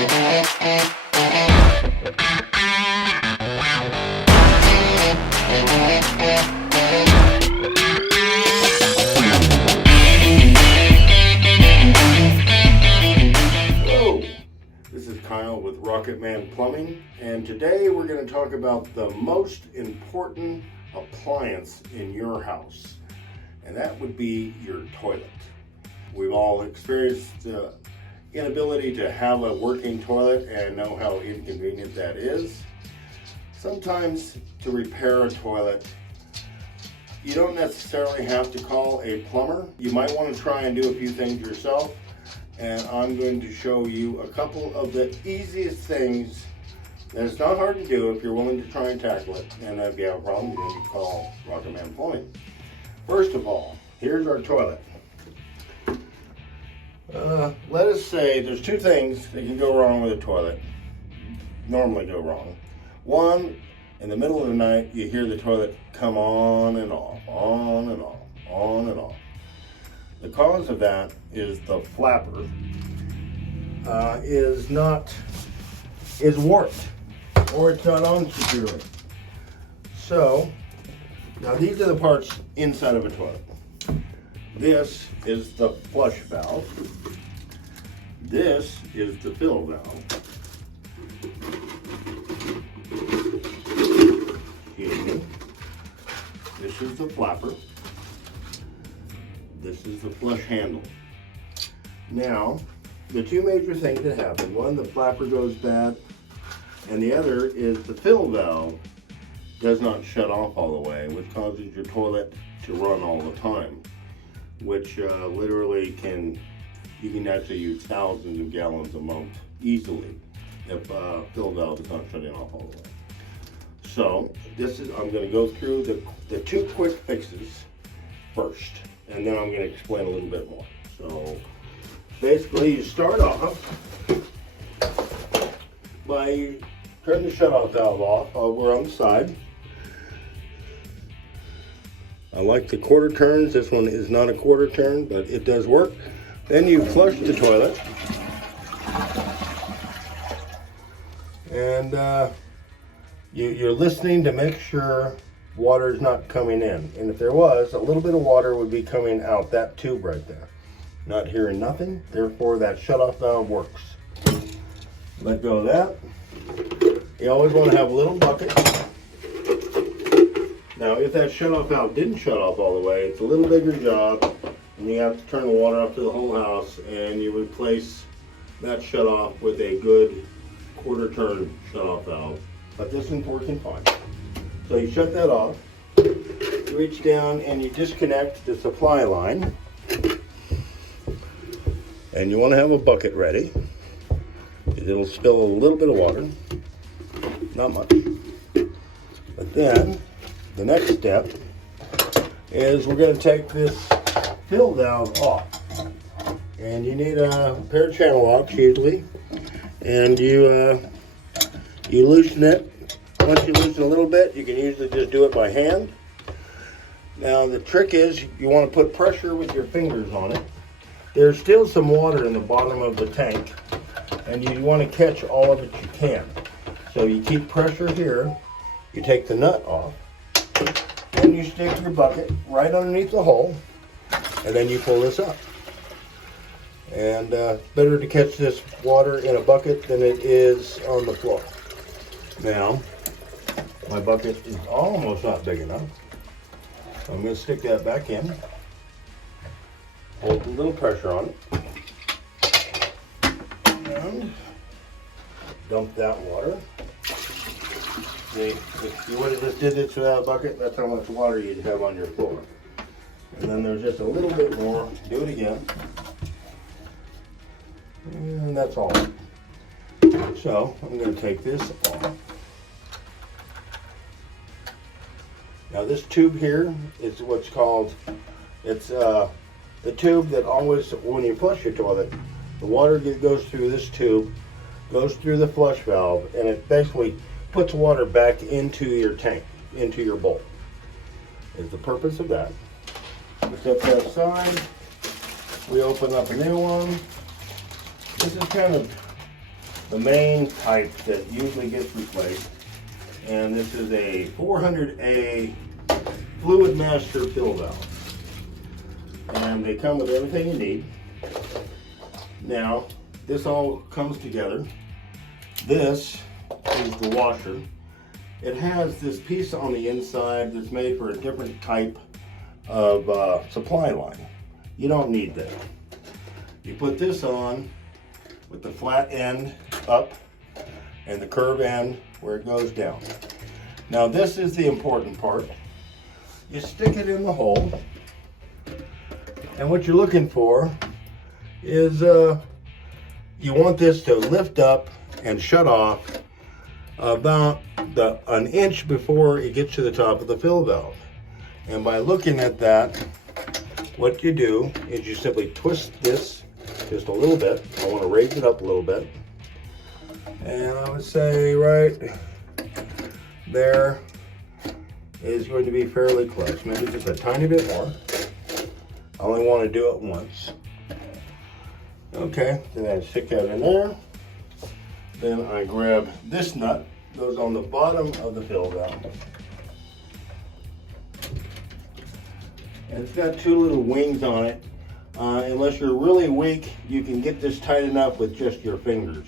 This is Kyle with Rocketman Plumbing, and today we're going to talk about the most important appliance in your house, and that would be your toilet. We've all experienced the inability to have a working toilet and know how inconvenient that is. Sometimes to repair a toilet, you don't necessarily have to call a plumber. You might want to try and do a few things yourself. And I'm going to show you a couple of the easiest things that it's not hard to do if you're willing to try and tackle it. And if you have a problem, you can call Rocketman Plumbing. First of all, here's our toilet. Let us say there's two things that can go wrong with a toilet, normally go wrong. One, in the middle of the night, you hear the toilet come on and off, on and off, on and off. The cause of that is the flapper is warped, or it's not on securely. So, now these are the parts inside of a toilet. This is the flush valve. This is the fill valve. Excuse me. This is the flapper. This is the flush handle. Now, the two major things that happen, one, the flapper goes bad, and the other is the fill valve does not shut off all the way, which causes your toilet to run all the time, which literally you can actually use thousands of gallons a month easily if fill valve is not shutting off all the way. So, I'm going to go through the two quick fixes first, and then I'm going to explain a little bit more. So basically you start off by turning the shutoff valve off over on the side. I like the quarter turns. This one is not a quarter turn, but it does work. Then you flush the toilet, and you're listening to make sure water is not coming in. And if there was, a little bit of water would be coming out that tube right there. Not hearing nothing, therefore that shutoff valve works. Let go of that. You always want to have a little bucket. Now if that shutoff valve didn't shut off all the way, it's a little bigger job, and you have to turn the water off to the whole house, and you replace that shutoff with a good quarter turn shutoff valve. But this one's working fine. So you shut that off, you reach down and you disconnect the supply line, and you want to have a bucket ready. It'll spill a little bit of water, not much. But then the next step is we're going to take this fill valve off, and you need a pair of channel locks usually, and you loosen it. Once you loosen a little bit, you can usually just do it by hand. Now the trick is you want to put pressure with your fingers on it. There's still some water in the bottom of the tank, and you want to catch all of it you can. So you keep pressure here, you take the nut off, and you stick your bucket right underneath the hole, and then you pull this up. And better to catch this water in a bucket than it is on the floor. Now, my bucket is almost not big enough, so I'm going to stick that back in, hold a little pressure on it, and dump that water. See, if you would have just did this without a bucket, that's how much water you'd have on your floor. And then there's just a little bit more. Do it again, and that's all. So I'm going to take this off. Now this tube here is what's called, it's the tube that always, when you flush your toilet, the water goes through this tube, goes through the flush valve, and it basically puts water back into your tank, into your bowl, is the purpose of that. We set that aside, we open up a new one. This is kind of the main type that usually gets replaced. And this is a 400A Fluid Master fill valve. And they come with everything you need. Now, this all comes together. This is the washer. It has this piece on the inside that's made for a different type of supply line. You don't need that. You put this on with the flat end up and the curve end where it goes down. Now this is the important part. You stick it in the hole, and what you're looking for is you want this to lift up and shut off about an inch before it gets to the top of the fill valve. And by looking at that, what you do is you simply twist this just a little bit. I want to raise it up a little bit. And I would say right there is going to be fairly close. Maybe just a tiny bit more. I only want to do it once. Okay, then I stick that in there. Then I grab this nut, goes on the bottom of the fill valve. And it's got two little wings on it. Unless you're really weak, you can get this tight enough with just your fingers.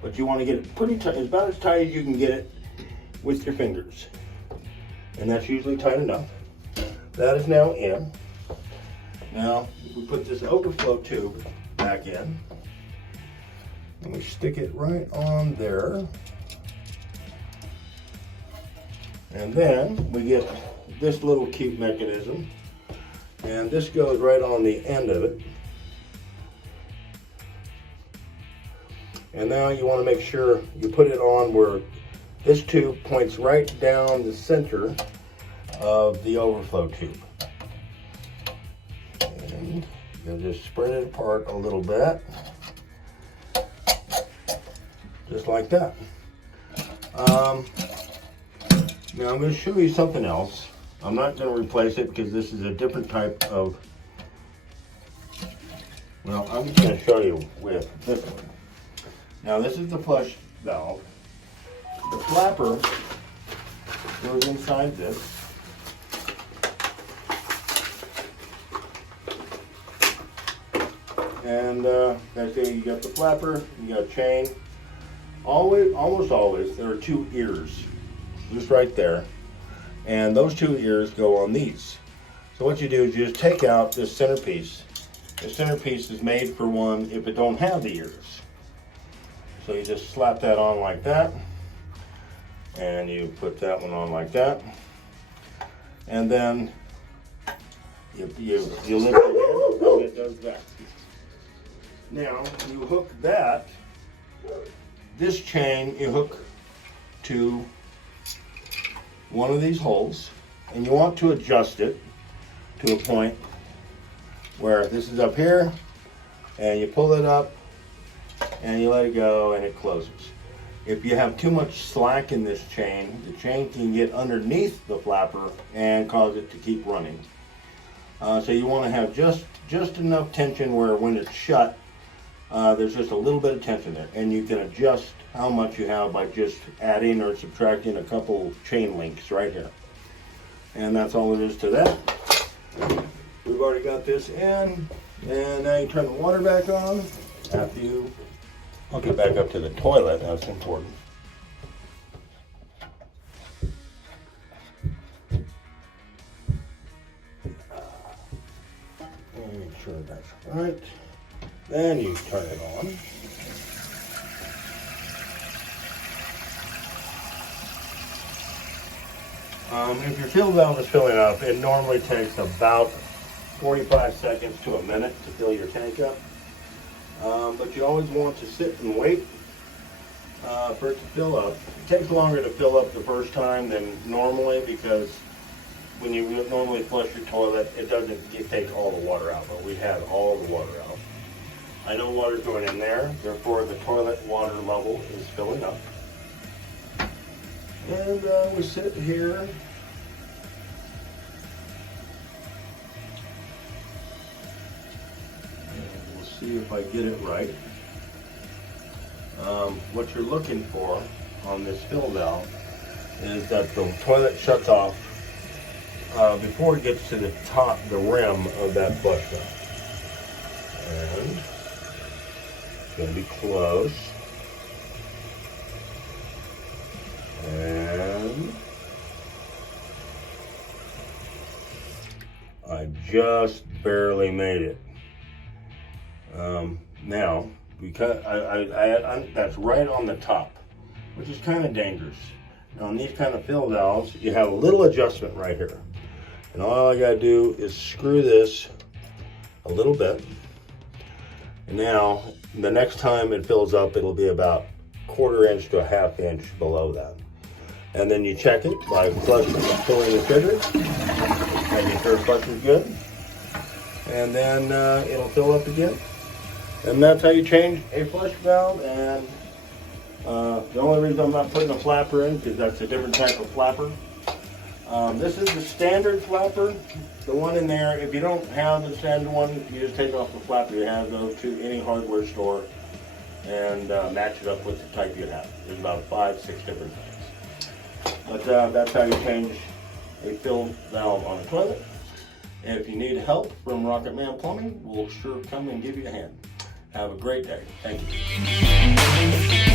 But you want to get it pretty tight, about as tight as you can get it with your fingers. And that's usually tight enough. That is now in. Now, we put this overflow tube back in. And we stick it right on there. And then we get this little cute mechanism. And this goes right on the end of it. And now you want to make sure you put it on where this tube points right down the center of the overflow tube. And you just spread it apart a little bit. Just like that. Now I'm going to show you something else. I'm not going to replace it because this is a different type of, well, I'm just going to show you with this one. Now this is the flush valve. The flapper goes inside this. And like I say, you got the flapper, you got a chain. Almost always, there are two ears, just right there. And those two ears go on these. So what you do is you just take out this centerpiece. The centerpiece is made for one if it don't have the ears. So you just slap that on like that. And you put that one on like that. And then you lift it in and it does that. Now you hook that, this chain you hook to one of these holes, and you want to adjust it to a point where this is up here, and you pull it up and you let it go and it closes. If you have too much slack in this chain, the chain can get underneath the flapper and cause it to keep running. So you want to have just enough tension where when it's shut, there's just a little bit of tension there, and you can adjust how much you have by just adding or subtracting a couple chain links right here. And that's all it is to that. We've already got this in, and now you turn the water back on. After you hook it back up to the toilet, that's important. And make sure that's right. Then you turn it on. If your fill valve is filling up, it normally takes about 45 seconds to a minute to fill your tank up. But you always want to sit and wait for it to fill up. It takes longer to fill up the first time than normally because when you normally flush your toilet, it doesn't take all the water out, but we had all the water out. I know water's going in there, therefore the toilet water level is filling up. And we sit here. And we'll see if I get it right. what you're looking for on this fill valve is that the toilet shuts off before it gets to the top, the rim of that flush valve. And it's going to be close. And I just barely made it. Now, because that's right on the top, which is kind of dangerous. Now, on these kind of fill valves, you have a little adjustment right here. And all I got to do is screw this a little bit. And now, the next time it fills up, it'll be about 1/4 inch to a 1/2 inch below that. And then you check it by pulling the trigger, making sure flush is good. And then it'll fill up again. And that's how you change a flush valve. And the only reason I'm not putting a flapper in, because that's a different type of flapper. This is the standard flapper. The one in there, if you don't have the standard one, you just take off the flapper you have, go to any hardware store and match it up with the type you have. There's about 5, 6 different types. But that's how you change a fill valve on a toilet. And if you need help from Rocketman Plumbing, we'll sure come and give you a hand. Have a great day. Thank you.